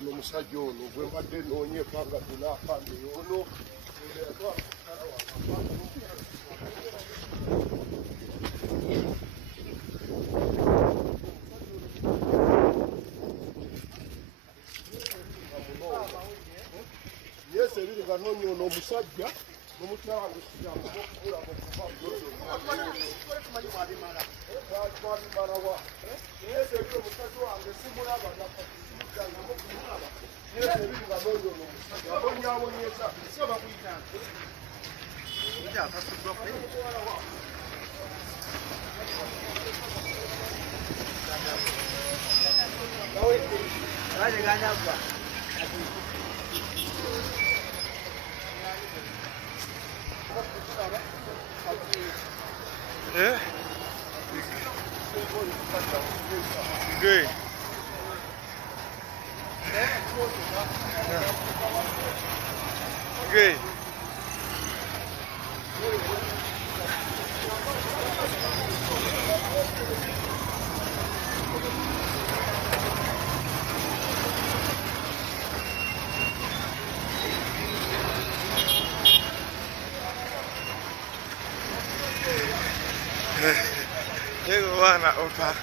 Eno musajja ono gwe mbadde noonye panga tunapande ono yes ebiri nga noonye ono omusajja n'omukyala wange sijamuba okubulamu okuva yes ebiri omusajja wange simulaba yes ebiri nga noonye ono omusajja abonyaabonyesa soba kuyitanga Good. Good. Llego van a otra.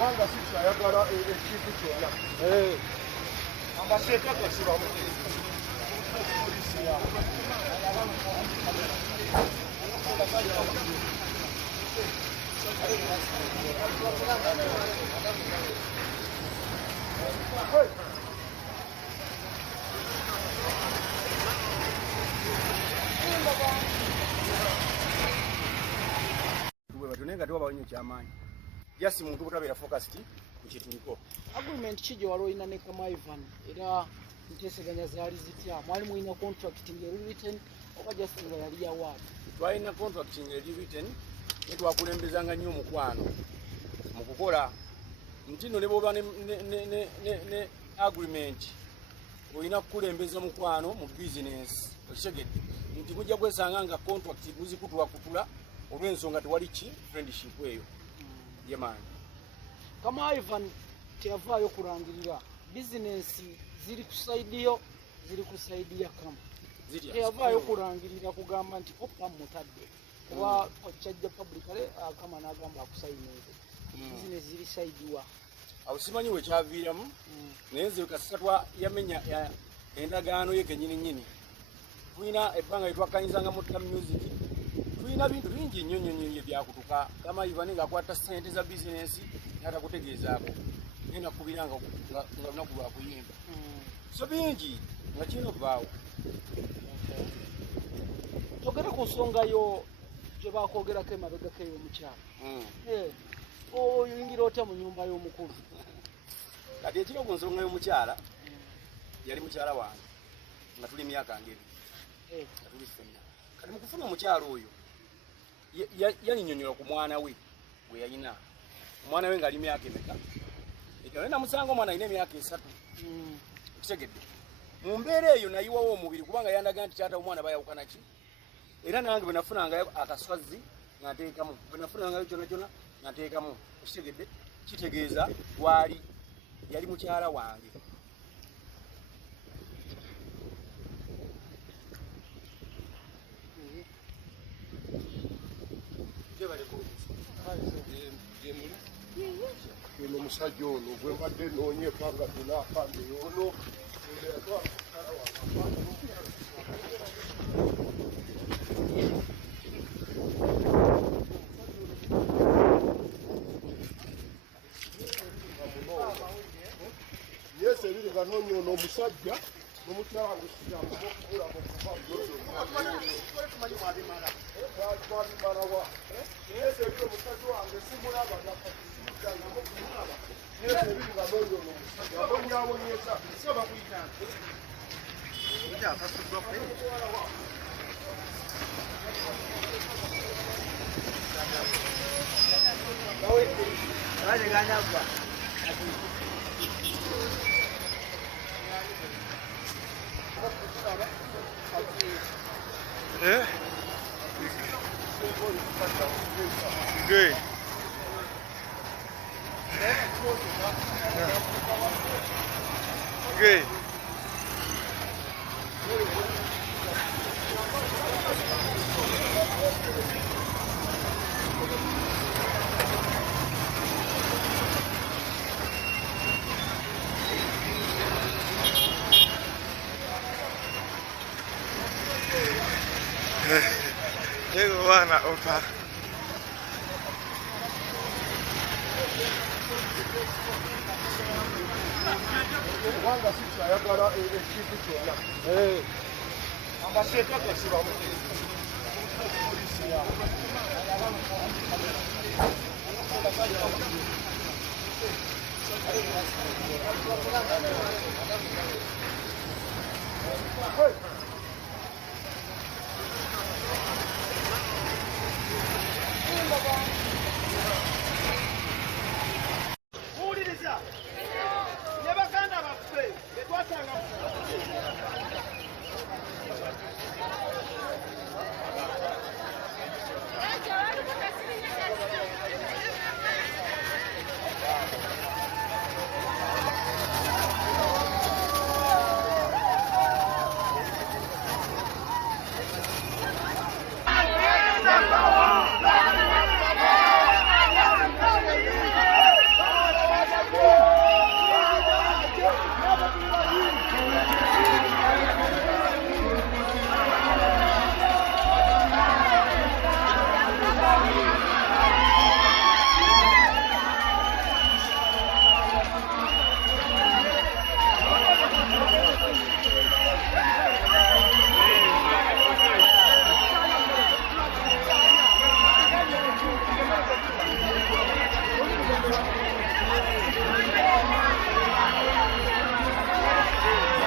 Wanga sisi ayagala ekintu kyonna amaseeta gasibamu polisi yawe batunenga tubabaonye kyamaanyi jasi muntu butabeera focused ku kituliko. Agreement kije wali olina ne Kamaivan era nteseganya zaali zitya mwali mulina contract ngeri written oba just nga yali yawaadi? Twalina contract ngeri written netwakulembezanga nnyo omukwano mu kukola nti nno ne bwoba ne agreement olina kukulembeza omukwano mu business okitegedde nti mujja kwesanga nga contract muzikutulakutula olw'ensonga tewali ki friendship eyo yemaani. Kamaivan teyavaayo kulangirira bizinensi ziri ku saidi yo ziri ku saidi ya Kama teyavaayo kulangirira kugamba nti opa mutadde kuba okyajja publicly Kama n'agamba akusayineze bizinesi ziri saidi wa awo simanyi wekyaviiramu naye nze kasita yamenya endagaano ye kenyininyini tulina ebbanga lyetwakkanyizanga mu music tulina bintu bingi nnyo nnyo byakutuka Kamaivan ng'akwata ssente za bizinesi n'atakutegeezaako naye nakubiranga nga lunaku lwa kuyimba so bingi nga kirina okuvaawo. togere ku nsonga yo gye bakwogerako emabegako ey'omukyala oyingira otya mu nyumba y'omukulu? Kati ekiro ku nsonga y'omukyala yali mukyala wange nga tuli myaka ngeri nga tuli ffenna kati mu kufuna omukyala oyo yannyonnyola ku mwana we gwe yalina omwana we ng'ali myaka emeka ekyo namusanga omwana alina emyaka 3 okitegedde mu mbeera eyo nayiwawo omubiri kubanga yandaga nti kyata omwana bayawukana ki era nange bwe nafunangayo akaswazi nga nteekamu bwe nafunangayo kyona kyona nga nteekamu okitegedde kitegeeza twali yali mukyala wange. eno omusajja ono gwe mbadde noonye panga tunapande ono yes ebiri nga noonye ono omusajja n'omukyala wange sijamuba okubulamu okuva twabimalawa yes ebiri omusajja wange simulaba yes ebiri nga noonye ono omusajja abonyaabonyesa soba kuyitanga Good. Good. Tego wana opa. Wanga sisi ayagala ekitu kyonna. Amaseka gasibamu. Polisi ya.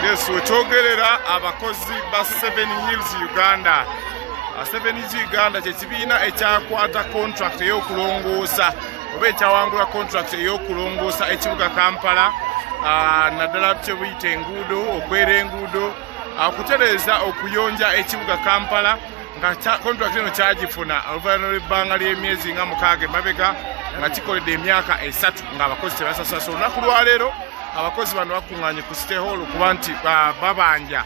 Yes, wechogerera abakozi ba 7 Hills Uganda. 7 Hills Uganda kyekibiina ekyakwata contract ey'okulongoosa oba ekyawangula contract ey'okulongoosa ekibuga Kampala naddala kye buyita enguudo, okwera enguudo, okutereeza okuyonja ekibuga Kampala nga contract eno kyagifuna oluvannyuma lw'ebbanga ly'emyezi nga 6 emabega nga kikoledde emyaka 3 ng'abakozi tebasasula. Olunaku lwaleero abakozi bano bakuŋŋaanye ku City Hall okuba nti babanja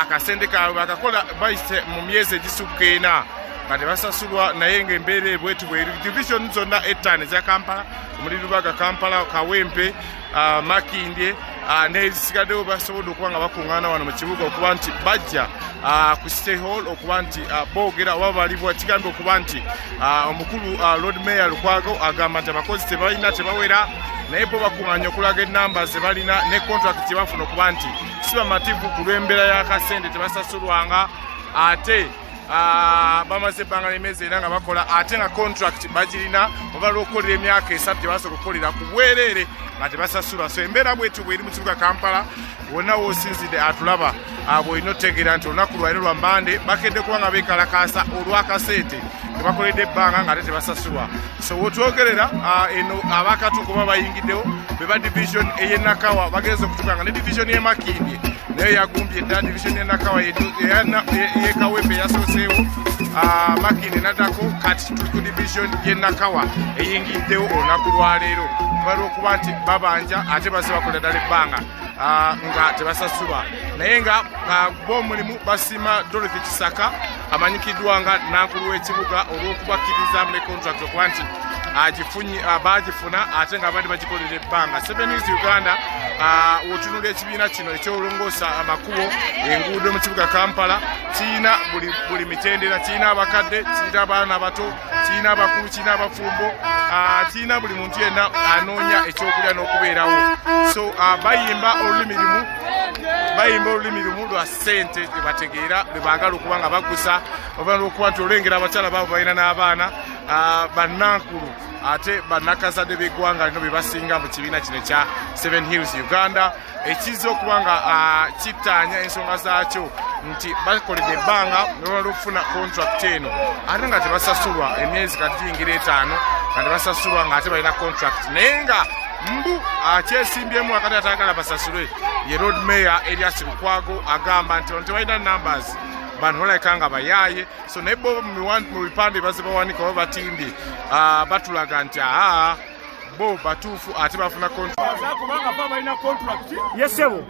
akasente kaabwe bakakola bayise mu myezi egisukka 4 nga tebasasulwa, naye ng'embeera bwetu bweri. Division zonna 5 eza Kampala, omuli Lubaga, Kampala, Kawempe, Makindye n'ezisigaddewo basobodde okuba nga bakuŋŋaana wano mu kibuga okuba nti bajja ku City Hall okuba nti boogera oba balibwa. Kigambye okuba nti omukulu Lord Mayor Lukwago agamba nti abakozi tebalina tebawera, naye bo bakuŋŋaanye okulaga ennamba ze balina ne contract gye bafuna okuba nti si bamativu ku lw'embeera y'akasente tebasasulwanga, ate bamaze ebbanga ly'emyezi era nga bakola, ate nga contract bagirina oba lw'okukolera emyaka 3 gye basobola okukolera ku bwereere nga tebasasulwa. So embeera bwetu bweri mu kibuga Kampala, wonna w'osinzidde atulaba bw'olina otegeera nti olunaku lwaliro lwa Mbande bakedde kuba nga beekalakaasa olw'akasente tebakoledde ebbanga nga ate tebasasulwa. So wotwogerera eno abakatuuko baba bayingiddewo be ba division ey'Enakawa bagenze okutuuka nga ne division y'e Makindye naye yagumbye dda. Division y'e Nakawa y'Ekawempe yasoseewo, Makindye naddako, kati tuli ku division y'e Nakawa eyingiddewo olunaku lwaleero olw'okuba nti babanja ate baze bakola ddala ebbanga nga tebasasulwa. Naye nga b'omulimu basiima Dorothy Kisaka amanyikiddwa nga nankulu w'ekibuga olw'okubakkiriza ne contract okuba nti bagifuna ate nga abadde bagikolera ebbanga. 7 Hills Uganda wotunula ekibiina kino ekyolongoosa amakubo enguudo mu kibuga Kampala kirina buli mitendera, kirina abakadde, kirina abaana bato, kirina abakulu, kirina abafumbo, kirina buli muntu yenna anoonya ekyokulya n'okubeerawo. So bayimba olulimi lumu lwa ssente lwe bategeera lwe baagala okuba nga baggusa, oba lw'okuba nti olengera abakyala baabo balina n'abaana bannankulu ate bannakazadde b'eggwanga lino be basinga mu kibiina kino ekya 7 Hills Uganda, ekizza okuba nga kittaanya ensonga zaakyo nti bakoledde ebbanga olw'okufuna contract eno ate nga tebasasulwa emyezi kati giyingira 5 nga tebasasulwa ng'ate balina contract. Naye nga mbu akyesimbyemu akati ataagala basasulwe ye Lord Mayor Lukwago agamba nti tebalina numbers bantu balabika nga bayaaye so naye bo mu bipande bazibawanika batimbi batulaga nti bo batuufu ate bafuna contract. Kubanga balina contract. Yes, sebo.